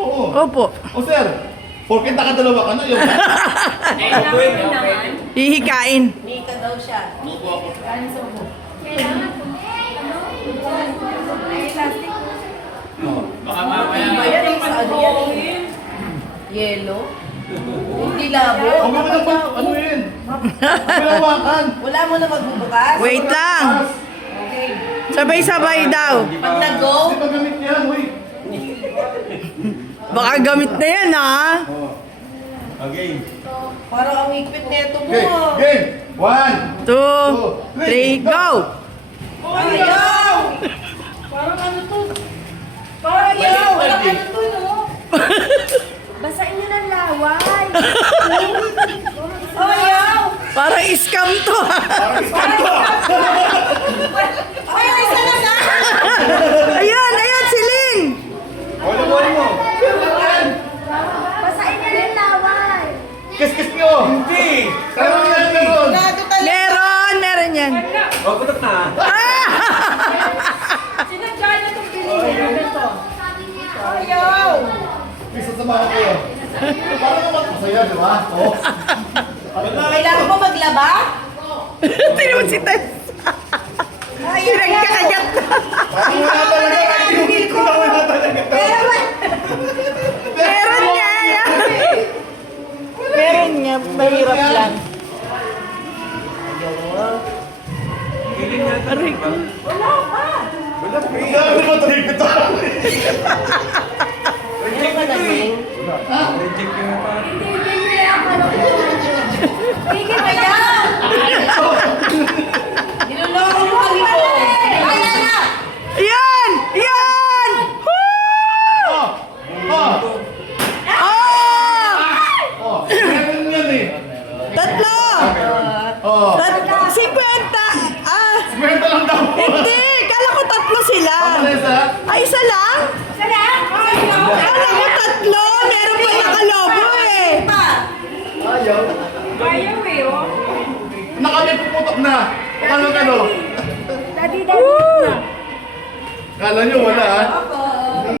Oo. Opo. O sir, porket nakadalawa ka na, yung Hihikain. Nika daw siya. Baka mamaya. Ayan yung sa ano yan eh. Yellow. Hindi labo. Huwag mo na ano yun? Pinawakan. Wala mo na magbubukas. Wait lang. Okay. Sabay-sabay daw. Pag nag-go, Hindi pa gamit yan, uy. Baka gamit na yan, ha? Okay. parang ang higpit nito mo. Okay, game. 1, 2, 3, go! Ayaw! Parang ano to? Parang ayaw! Wala ka na to, no? Basain nyo ng laway. Ayaw! Parang scam to, ha? Ay, isa na na! Ayan, ayan, si Lynn! Wala mo rin mo. Basain nyo ng laway. Kiss-kiss nyo. Hindi! Karoon yan, karoon. Gago talaga. Meron yan. O, putok na. Sinadya na itong bilhin. Ito. Ayaw! Isa sa mga kayo. Parang naman masaya, di ba? Oo. Kailangan mo maglaba? Tingnan mo si Tess. Pinagkakagat na. Parang wala talaga. Tinugil ko na wala talaga. Meron nga. Meron nga. Mahirap lang. Aray ko. Wala naman tayo kita. Ano ka naging? Reject yung pa. Ayaw! Niloloko mo kami po. Kaya na! Ayan! Ayan! Woo! Oh. Oh. Oh! Oh. Meron yan eh. Tatlo! Oh. 50! Ah! Kwenta lang daw. Hindi! Kala ko tatlo sila. Ano na isa? Ay, isa lang? Kala ko tatlo! Meron pa nakalobo eh! Ayaw. Ayaw eh, oh. Nakami puputok na. Ano? Daddy na. Kala nyo wala ah. Opo.